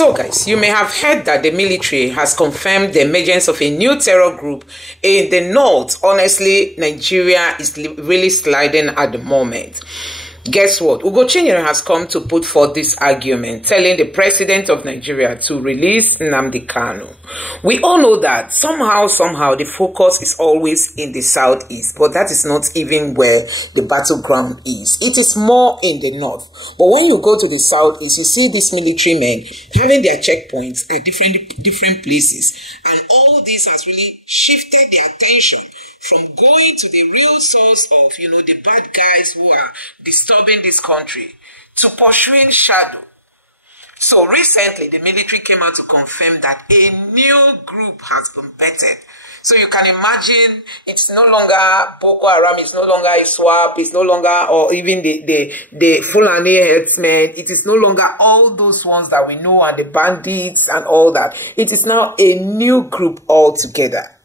So guys, you may have heard that the military has confirmed the emergence of a new terror group in the north. Honestly, Nigeria is really sliding at the moment. Guess what? Ugochinyere has come to put forth this argument, telling the president of Nigeria to release Nnamdi Kanu. We all know that somehow, the focus is always in the southeast, but that is not even where the battleground is. It is more in the north. But when you go to the southeast, you see these military men having their checkpoints at different places, and all this has really shifted the attention from going to the real source of, the bad guys who are disturbing this country to pursuing shadow. So recently, the military came out to confirm that a new group has been bettered. So you can imagine it's no longer Boko Haram, it's no longer ISWAP, it's no longer, or even the Fulani headsmen. It is no longer all those ones that we know and the bandits and all that. It is now a new group altogether.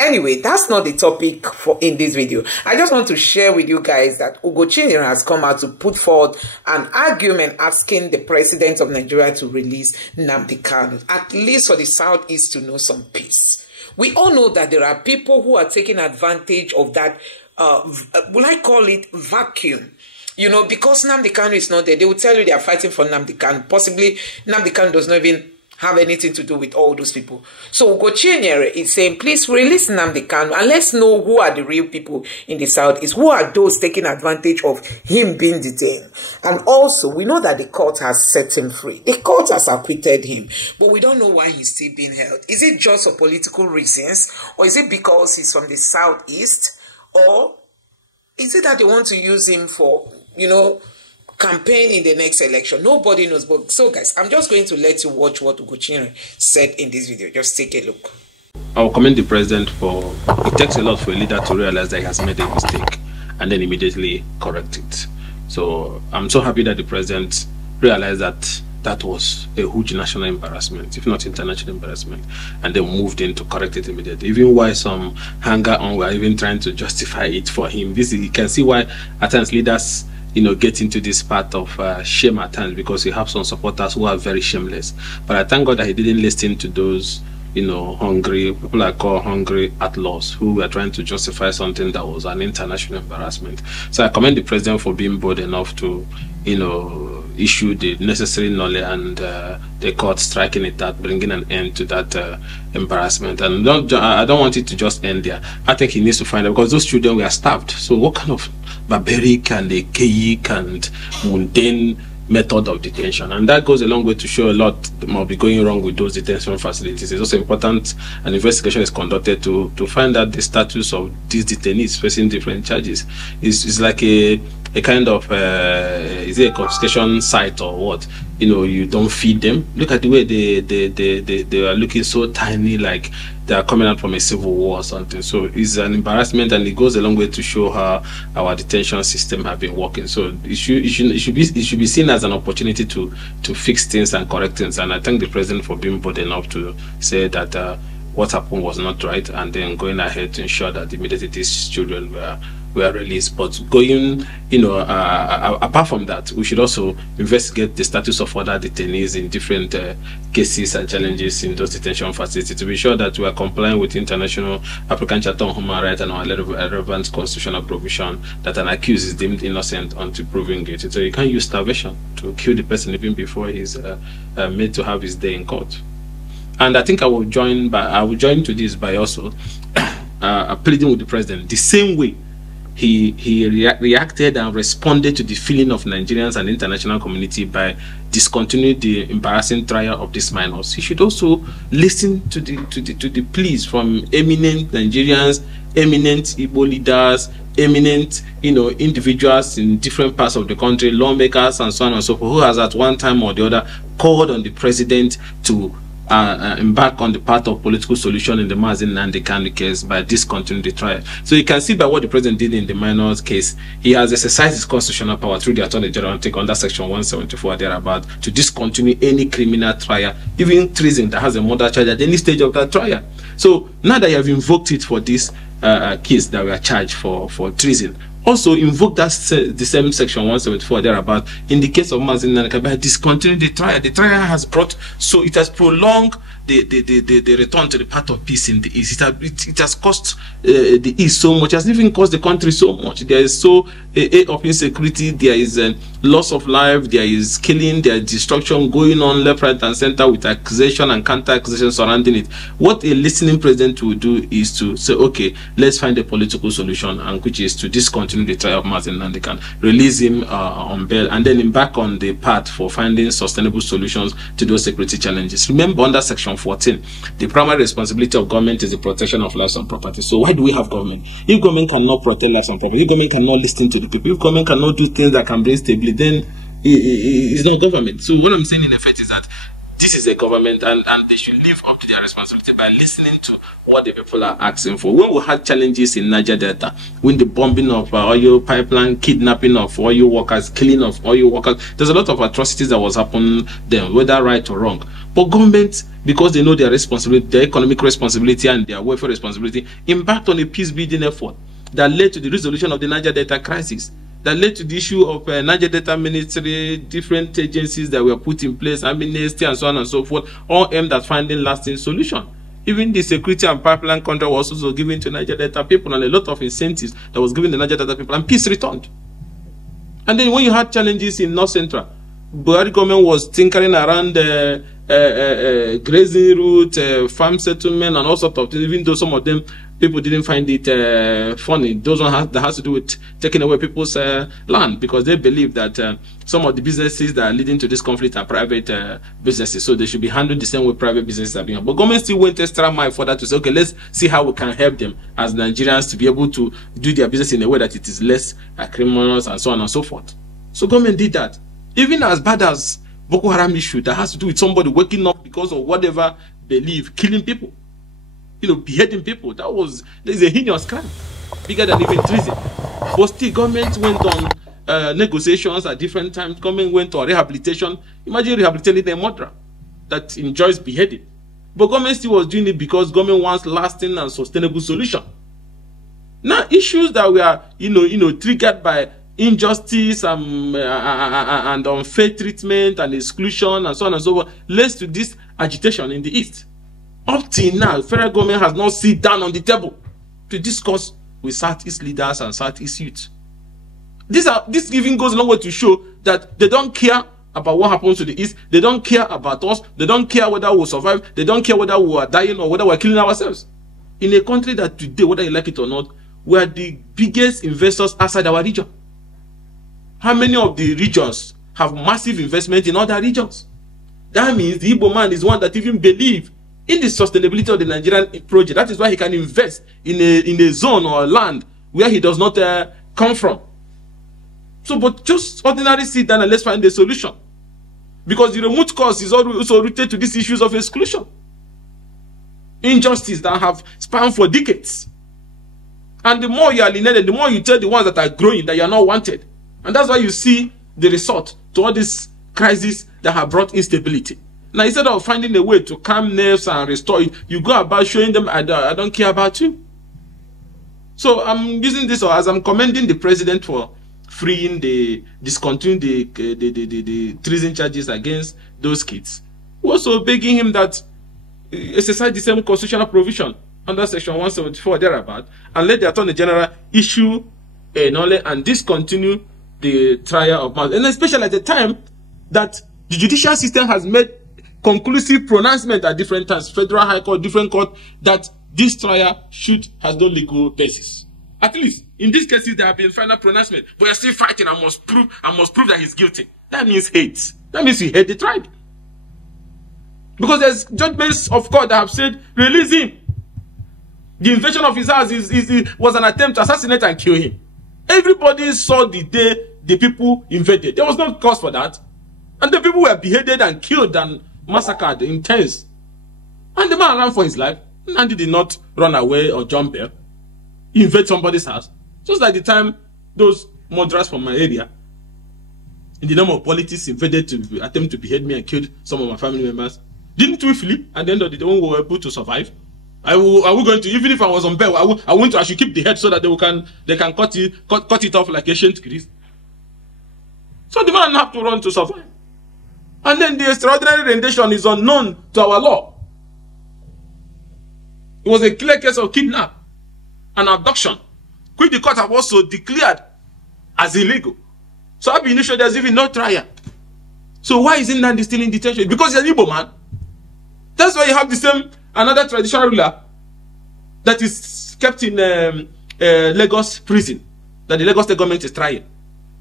Anyway, that's not the topic in this video. I just want to share with you guys that Ugochinyere has come out to put forth an argument asking the president of Nigeria to release Nnamdi Kanu, at least for the southeast to know some peace. We all know that there are people who are taking advantage of that, will I call it vacuum? Because Nnamdi Kanu is not there, they will tell you they are fighting for Nnamdi Kanu. Possibly Nnamdi Kanu does not even have anything to do with all those people. So Ugochinyere is saying, please release Nnamdi Kanu and let's know who are the real people in the southeast. Who are those taking advantage of him being detained? And also, we know that the court has set him free. The court has acquitted him, but we don't know why he's still being held. Is it just for political reasons? Or is it because he's from the southeast? Or is it that they want to use him for, campaign in the next election? Nobody knows. But so guys, I'm just going to let you watch what Ugochinyere said in this video. Just take a look. I'll commend the president for, it takes a lot for a leader to realize that he has made a mistake and then immediately correct it. So I'm so happy that the president realized that that was a huge national embarrassment, if not international embarrassment, and then moved in to correct it immediately. Even why some hanger on were even trying to justify it for him. You can see why at times leaders get into this part of shame at times, because you have some supporters who are very shameless. But I thank God that he didn't listen to those, hungry, people I call hungry outlaws, who were trying to justify something that was an international embarrassment. So I commend the president for being bold enough to, issue the necessary knowledge and the court striking it out, bringing an end to that embarrassment. And I don't want it to just end there. I think he needs to find out, because those children were starved. So what kind of barbaric and archaic and mundane method of detention? And that goes a long way to show a lot might be going wrong with those detention facilities. It's also important an investigation is conducted to find out the status of these detainees facing different charges. It's like a kind of is it a confiscation site or what? You don't feed them. Look at the way they are looking so tiny, like they are coming out from a civil war or something. So it's an embarrassment, and it goes a long way to show how our detention system have been working. So it should be seen as an opportunity to fix things and correct things. And I thank the president for being bold enough to say that what happened was not right, and then going ahead to ensure that immediately these children were released. But going, apart from that, we should also investigate the status of other detainees in different cases and challenges in those detention facilities, to be sure that we are complying with international African Charter on Human Rights and our relevant constitutional provision that an accused is deemed innocent until proven guilty. So you can't use starvation to kill the person even before he's made to have his day in court. And I think I will join to this by also pleading with the president the same way he reacted and responded to the feeling of Nigerians and the international community by discontinuing the embarrassing trial of these minors. He should also listen to the pleas from eminent Nigerians, eminent Igbo leaders, eminent individuals in different parts of the country, lawmakers and so on and so forth, who has at one time or the other called on the president to embark on the path of political solution in the Mazi Nnamdi Kanu case by discontinuing the trial. So you can see by what the president did in the minors case, he has exercised his constitutional power through the Attorney General take under Section 174 thereabout to discontinue any criminal trial, even treason that has a murder charge at any stage of that trial. So now that you have invoked it for this case that we are charged for treason, also invoke that the same section 174 thereabout in the case of Mazi Nnamdi Kanu by discontinuing the trial. The trial has brought, so it has prolonged the return to the path of peace in the East. It has cost the East so much. It has even cost the country so much. There is so of insecurity, there is loss of life, there is killing, there is destruction going on left, right, and center with accusation and counter-accusation surrounding it. What a listening president will do is to say, okay, let's find a political solution, and which is to discontinue the trial of Mazi Nnamdi Kanu, release him on bail, and then embark on the path for finding sustainable solutions to those security challenges. Remember, under Section 14, the primary responsibility of government is the protection of lives and property. So why do we have government? If government cannot protect lives and property, if government cannot listen to the people, if government cannot do things that can bring stability, then it's not government. So what I'm saying in effect is that this is a government, and they should live up to their responsibility by listening to what the people are asking for. When we had challenges in Niger Delta, when the bombing of oil pipeline, kidnapping of oil workers, killing of oil workers, there's a lot of atrocities that was happening then, whether right or wrong. But government, because they know their responsibility, their economic responsibility and their welfare responsibility, embarked on a peace-building effort that led to the resolution of the Niger Delta crisis, that led to the issue of Niger Delta Ministry, different agencies that were put in place, amnesty and so on and so forth, all aimed at finding lasting solution. Even the security and pipeline contract was also given to Niger Delta people, and a lot of incentives that was given to Niger Delta people, and peace returned. And then when you had challenges in North Central, Buhari government was tinkering around grazing route, farm settlement, and all sorts of things, even though some of them people didn't find it funny. Those one that has to do with taking away people's land, because they believe that some of the businesses that are leading to this conflict are private businesses, so they should be handled the same way private businesses are being handled. But government still went extra mile for that to say, okay, let's see how we can help them as Nigerians to be able to do their business in a way that it is less criminals and so on and so forth. So government did that. Even as bad as Boko Haram issue that has to do with somebody waking up because of whatever belief, killing people, beheading people, there's a heinous crime, bigger than even treason. But still, government went on negotiations at different times. Government went on rehabilitation. Imagine rehabilitating a murderer that enjoys beheading. But government still was doing it because government wants lasting and sustainable solution. Now, issues that were, triggered by injustice and unfair treatment and exclusion and so on and so forth leads to this agitation in the East. Up till now, federal government has not sit down on the table to discuss with Southeast leaders and Southeast youth. This even goes a long way to show that they don't care about what happens to the East. They don't care about us. They don't care whether we'll survive. They don't care whether we are dying or whether we're killing ourselves. In a country that today, whether you like it or not, we are the biggest investors outside our region. How many of the regions have massive investment in other regions? That means the Igbo man is one that even believes in the sustainability of the Nigerian project. That is why he can invest in a zone or a land where he does not come from. So, but just ordinarily sit down and let's find a solution. Because the root cause is also rooted to these issues of exclusion. Injustice that have spanned for decades. And the more you are alienated, the more you tell the ones that are growing that you are not wanted. And that's why you see the result to all these crises that have brought instability. Now, instead of finding a way to calm nerves and restore it, you go about showing them, I don't care about you. So I'm using this as I'm commending the president for freeing discontinuing the treason charges against those kids. We're also begging him that exercise the same constitutional provision under Section 174 thereabout, and let the Attorney General issue a knowledge and discontinue the trial of Mazi, and especially at the time that the judicial system has made conclusive pronouncement at different times, Federal High Court, different court, that this trial has no legal basis. At least in these cases there have been final pronouncement, but you're still fighting and must prove that he's guilty. That means hate. That means you hate the tribe. Because there's judgments of court that have said, release him. The invasion of his house was an attempt to assassinate and kill him. Everybody saw the day the people invaded. There was no cause for that. And the people were beheaded and killed and massacred in tens. And the man ran for his life. And he did not run away or jump there. He invaded somebody's house. Just like the time those murderers from my area, in the name of politics, invaded to attempt to behead me and killed some of my family members. Didn't we flee? At the end of the day, we were able to survive. I will going to, even if I was on bail, I should keep the head so that they can cut it off like ancient Greece. So the man have to run to survive. And then the extraordinary rendition is unknown to our law. It was a clear case of kidnap and abduction, which the court have also declared as illegal. So ab initio, there's even no trial. So why is Nnamdi still in detention? Because he's an Igbo man. That's why you have the same another traditional ruler that is kept in Lagos prison that the Lagos State government is trying,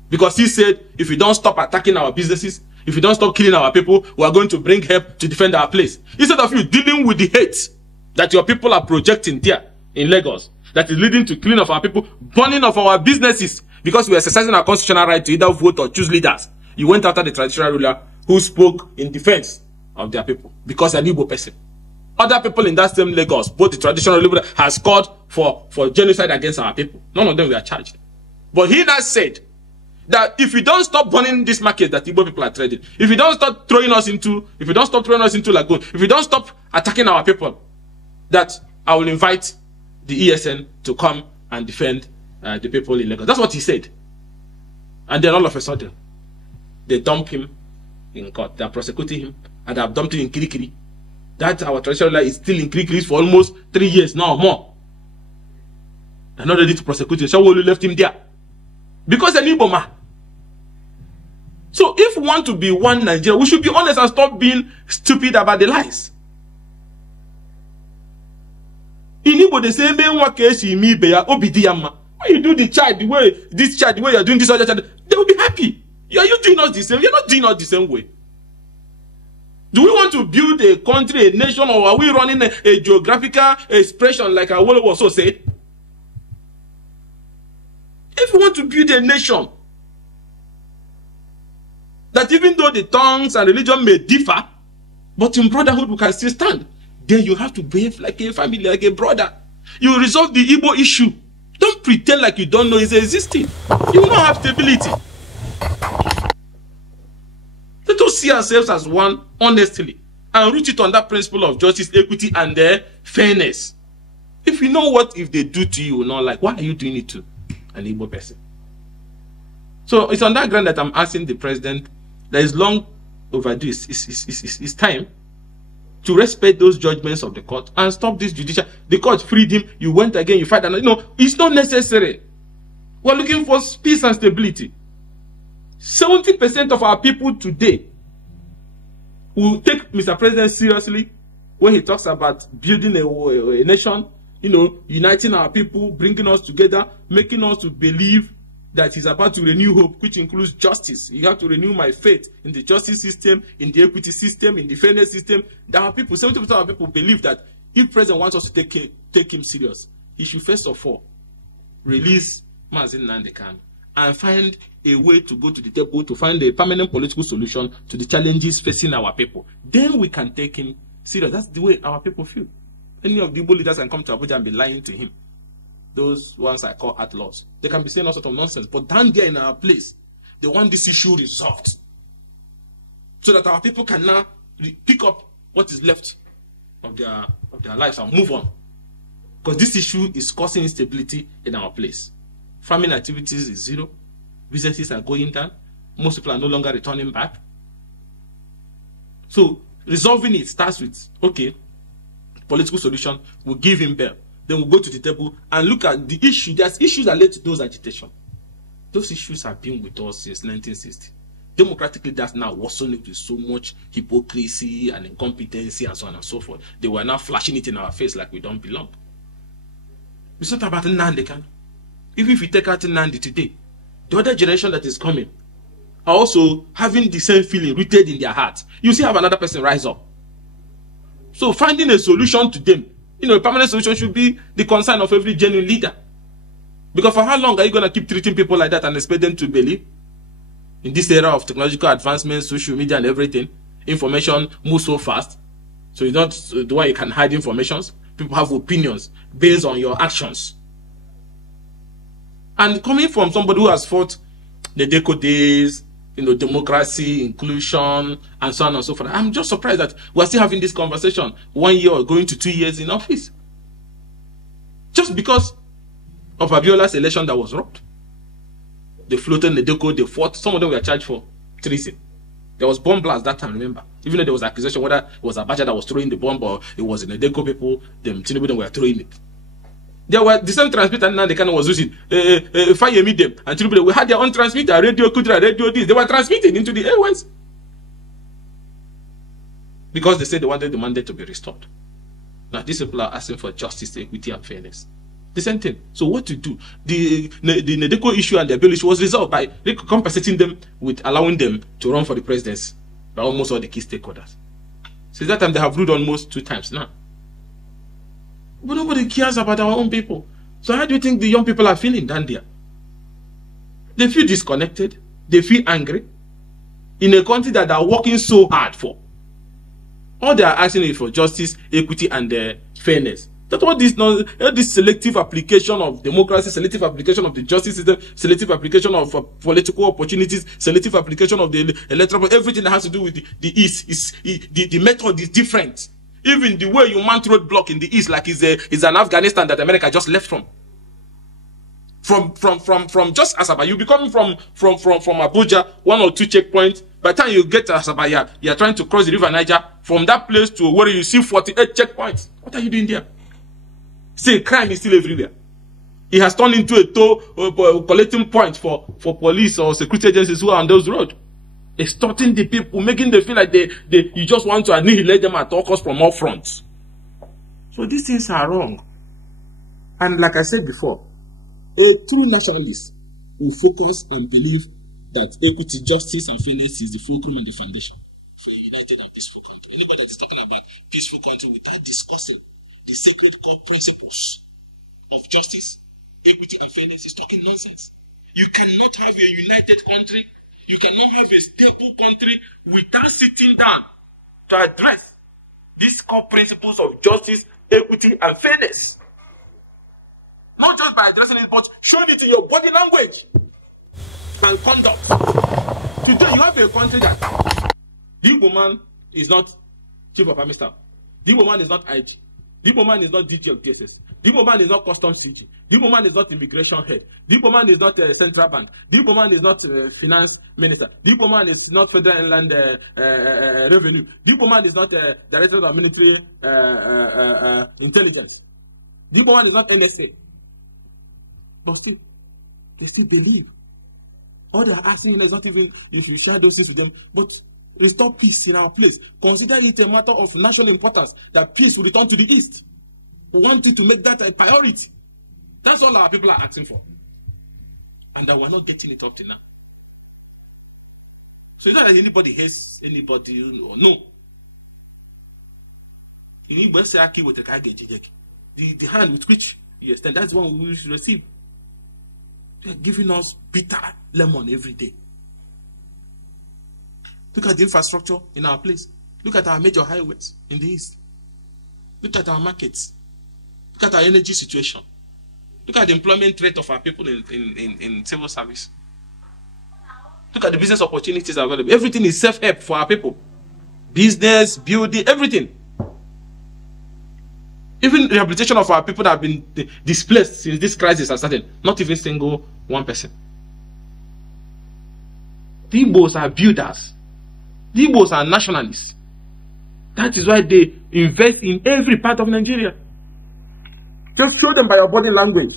because he said, if you don't stop attacking our businesses, if you don't stop killing our people, we are going to bring help to defend our place. Instead of you dealing with the hate that your people are projecting there in Lagos, that is leading to killing of our people, burning of our businesses, because we are exercising our constitutional right to either vote or choose leaders. You went after the traditional ruler who spoke in defense of their people because an Igbo person. Other people in that same Lagos, both the traditional ruler has called for genocide against our people. None of them were charged. But he now said that if we don't stop burning this market that Igbo people are trading, if we don't stop throwing us into lagoon, if we don't stop attacking our people, that I will invite the ESN to come and defend the people in Lagos. That's what he said. And then all of a sudden, they dump him in court. They are prosecuting him, and they have dumped him in Kirikiri. That our traditional law is still in Kirikiri for almost 3 years now or more. They're not ready to prosecute him. Shawolu left him there because an Igbo man. So if we want to be one Nigeria, we should be honest and stop being stupid about the lies. In Igbo, they say, when you do the child the way you're doing this other child, they will be happy. Are you doing us the same? You're not doing us the same way. Do we want to build a country, a nation, or are we running a geographical expression like Awolowo also said? If we want to build a nation, that even though the tongues and religion may differ, but in brotherhood we can still stand, then you have to behave like a family, like a brother. You resolve the Igbo issue. Don't pretend like you don't know it's existing. You will not have stability. Let us see ourselves as one honestly and root it on that principle of justice, equity, and fairness. If you know what if they do to you, you know, like, why are you doing it to an Igbo person? So it's on that ground that I'm asking the president that is long overdue. It's time to respect those judgments of the court and stop this judicial. The court freed him. You went again. You fight. And no, it's not necessary. We're looking for peace and stability. 70% of our people today will take Mr. President seriously when he talks about building a nation, you know, uniting our people, bringing us together, making us to believe that he's about to renew hope, which includes justice. You have to renew my faith in the justice system, in the equity system, in the fairness system. That our people, 70% of our people believe that if the president wants us to take him serious, he should first of all release Mazi Nnamdi Kanu and find a way to go to the table to find a permanent political solution to the challenges facing our people. Then we can take him serious. That's the way our people feel. Any of the Igbo leaders can come to Abuja and be lying to him. Those ones I call outlaws. They can be saying all sorts of nonsense. But down there in our place, they want this issue resolved. So that our people can now pick up what is left of their lives and move on. Because this issue is causing instability in our place. Farming activities is zero. Businesses are going down. Most people are no longer returning back. So resolving it starts with, okay, political solution, we'll give him bail. Then we'll go to the table and look at the issue. There's issues that led to those agitation. Those issues have been with us since 1960. Democratic leaders now worsen it with so much hypocrisy and incompetency and so on and so forth. They were now flashing it in our face like we don't belong. It's not about Nnamdi Kanu. Even if we take out Nnamdi today, the other generation that is coming are also having the same feeling rooted in their hearts. You see, have another person rise up. So finding a solution to them, you know, a permanent solution should be the concern of every genuine leader. Because for how long are you going to keep treating people like that and expect them to believe? In this era of technological advancement, social media and everything, information moves so fast. So it's not the way you can hide informations. People have opinions based on your actions. And coming from somebody who has fought the Deco days, you know, democracy, inclusion, and so on and so forth, I'm just surprised that we're still having this conversation 1 year or going to 2 years in office. Just because of Abiola's election that was robbed. They floated the deco, they fought. Some of them were charged for treason. There was bomb blast that time, remember? Even though there was accusation whether it was Abacha that was throwing the bomb or it was the deco people, them Tinubu them were throwing it. There were the same transmitter now the kind of was using fire meet them and Tinubu we had their own transmitter, radio Kudra, radio this. They were transmitting into the airways. Because they said they wanted the mandate to be restored. Now these people are asking for justice, equity, and fairness. The same thing. So what to do? The Nedeko issue and the bill issue was resolved by compensating them with allowing them to run for the presidency by almost all the key stakeholders. Since that time, they have ruled almost 2 times now. But nobody cares about our own people. So how do you think the young people are feeling down there? They feel disconnected. They feel angry. In a country that they are working so hard for. All they are asking is for justice, equity, and fairness. That's what this selective application of democracy, selective application of the justice system, selective application of political opportunities, selective application of the electoral, everything that has to do with the East, the method is different. Even the way you mount roadblock in the East, like is an Afghanistan that America just left from. From just Asaba, you be coming from Abuja, 1 or 2 checkpoints. By the time you get to Asaba, you're trying to cross the river Niger. From that place to where you see 48 checkpoints. What are you doing there? See, crime is still everywhere. It has turned into a collecting point for police or security agencies who are on those roads. Extorting the people, making them feel like you just want to annihilate them at all costs from all fronts. So these things are wrong. And like I said before, a true nationalist will focus and believe that equity, justice, and fairness is the fulcrum and the foundation for a united and peaceful country. Anybody that is talking about peaceful country without discussing the sacred core principles of justice, equity, and fairness is talking nonsense. You cannot have a united country, you cannot have a stable country without sitting down to address these core principles of justice, equity, and fairness. Not just by addressing it, but showing it in your body language and conduct. Today, you have a country that the Igbo man is not chief of army staff. The Igbo man is not IG. The Igbo man is not DG of DSS. The Igbo man is not customs CG. The Igbo man is not immigration head. The Igbo man is not central bank. The Igbo man is not finance minister. The Igbo man is not federal inland revenue. The Igbo man is not director of military intelligence. The Igbo man is not NSA. But still, they still believe. All they are asking is not even if you share those things with them, but restore peace in our place. Consider it a matter of national importance that peace will return to the East. We want you to make that a priority. That's all our people are asking for. And that we're not getting it up to now. So it's not that anybody hates anybody or no. The hand with which you extend, that's one we should receive. They are giving us bitter lemon every day. Look at the infrastructure in our place. Look at our major highways in the East. Look at our markets. Look at our energy situation. Look at the employment rate of our people in civil service. Look at the business opportunities available. Everything is self-help for our people. Business, building, everything. Even rehabilitation of our people that have been displaced since this crisis has started. Not even single one person. The Igbos are builders. The Igbos are nationalists. That is why they invest in every part of Nigeria. Just show them by your body language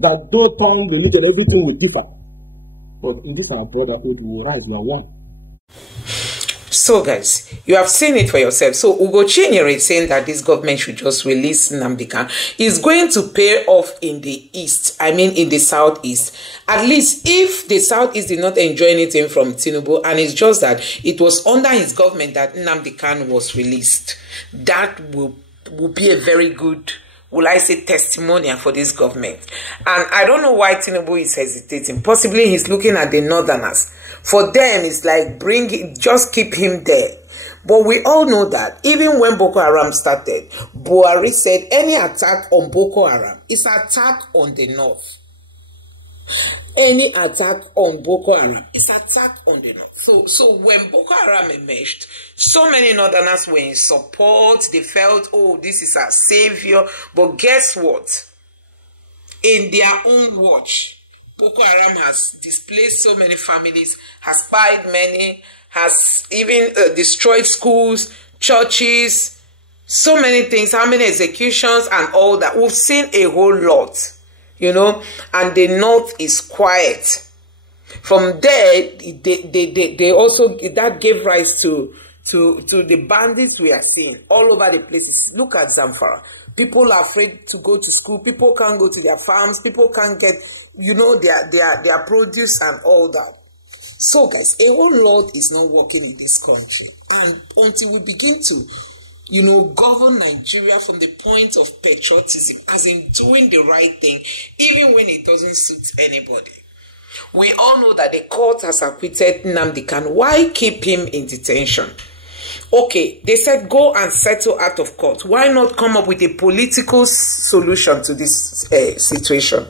that though tongue, religion, everything will differ. But in this our brotherhood, we will rise, we are one. So guys, you have seen it for yourself. So Ugochinyere is saying that this government should just release Nnamdi Kanu. It's going to pay off in the East. I mean in the Southeast. At least if the Southeast did not enjoy anything from Tinubu, and it's just that it was under his government that Nnamdi Kanu was released. That will be a very good, will I say, testimonial for this government. And I don't know why Tinubu is hesitating. Possibly he's looking at the Northerners. For them, it's like, just keep him there. But we all know that even when Boko Haram started, Buhari said any attack on Boko Haram is an attack on the North. any attack on Boko Haram is attack on the north. So when Boko Haram emerged, so many northerners were in support. They felt, oh, this is our savior. But guess what? In their own watch, Boko Haram has displaced so many families, has spied many, has even destroyed schools, churches, so many things, how many executions and all that. We've seen a whole lot. You know, and the north is quiet. From there, they also, that gave rise to the bandits we are seeing all over the places. Look at Zamfara. People are afraid to go to school. People can't go to their farms. People can't get, you know, their produce and all that. So, guys, a whole lot is not working in this country. And until we begin to, you know, govern Nigeria from the point of patriotism, as in doing the right thing, even when it doesn't suit anybody. We all know that the court has acquitted Nnamdi Kanu. Why keep him in detention? Okay, they said go and settle out of court. Why not come up with a political solution to this situation?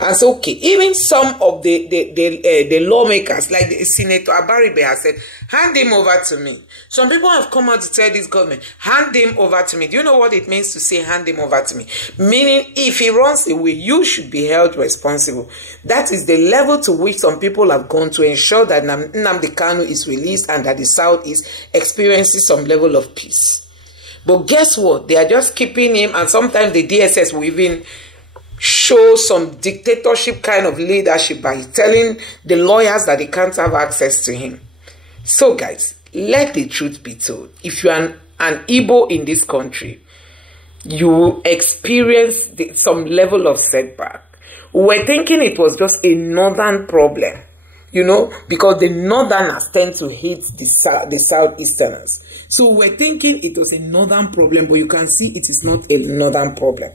And so, okay, even some of the lawmakers, like the Senator Abaribe has said, hand him over to me. Some people have come out to tell this government, hand him over to me. Do you know what it means to say hand him over to me? Meaning, if he runs away, you should be held responsible. That is the level to which some people have gone to ensure that Nnamdi Kanu is released and that the South is experiencing some level of peace. But guess what? They are just keeping him, and sometimes the DSS will even show some dictatorship kind of leadership by telling the lawyers that they can't have access to him. So guys, let the truth be told. If you are an Igbo in this country, you will experience some level of setback. We were thinking it was just a northern problem, you know, because the northerners tend to hate the southeasterners. So we're thinking it was a northern problem, but you can see it is not a northern problem.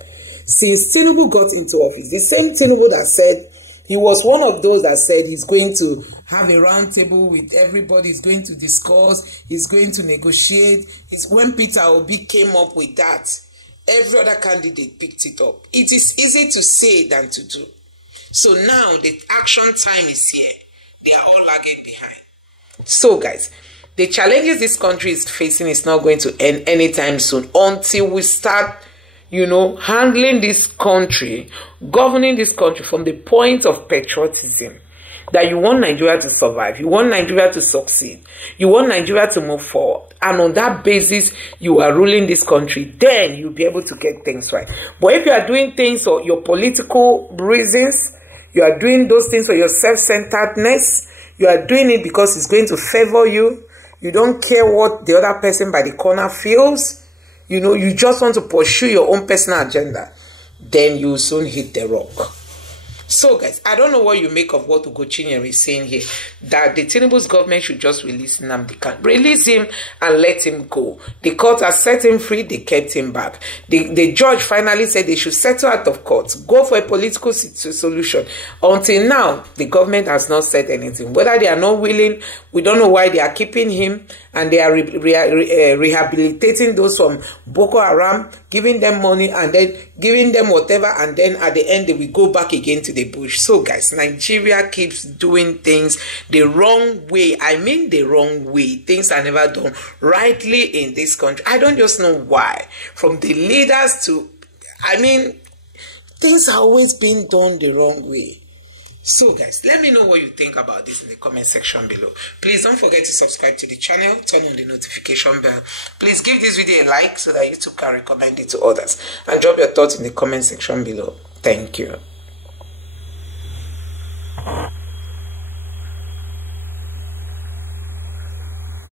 Since Tinubu got into office, the same Tinubu that said, he was one of those that said he's going to have a round table with everybody, he's going to discuss, he's going to negotiate. It's when Peter Obi came up with that, every other candidate picked it up. It is easy to say than to do. So now the action time is here. They are all lagging behind. So guys, the challenges this country is facing is not going to end anytime soon until we start, you know, handling this country, governing this country from the point of patriotism, that you want Nigeria to survive, you want Nigeria to succeed, you want Nigeria to move forward, and on that basis, you are ruling this country, then you'll be able to get things right. But if you are doing things for your political reasons, you are doing those things for your self-centeredness, you are doing it because it's going to favor you, you don't care what the other person by the corner feels, you know, you just want to pursue your own personal agenda, then you will soon hit the rock. So guys, I don't know what you make of what Ugochinyere is saying here, that the Tinubu's government should just release Nnamdi Kanu. Release him and let him go. The court has set him free, they kept him back. The judge finally said they should settle out of court, go for a political solution. Until now, the government has not said anything. Whether they are not willing, we don't know why they are keeping him, and they are rehabilitating those from Boko Haram, giving them money and then giving them whatever, and then at the end they will go back again to the bush. So guys, Nigeria keeps doing things the wrong way. I mean the wrong way. Things are never done rightly in this country. I don't just know why. From the leaders to, I mean, things are always being done the wrong way. So guys, let me know what you think about this in the comment section below. Please don't forget to subscribe to the channel, turn on the notification bell. Please give this video a like so that YouTube can recommend it to others. And drop your thoughts in the comment section below. Thank you.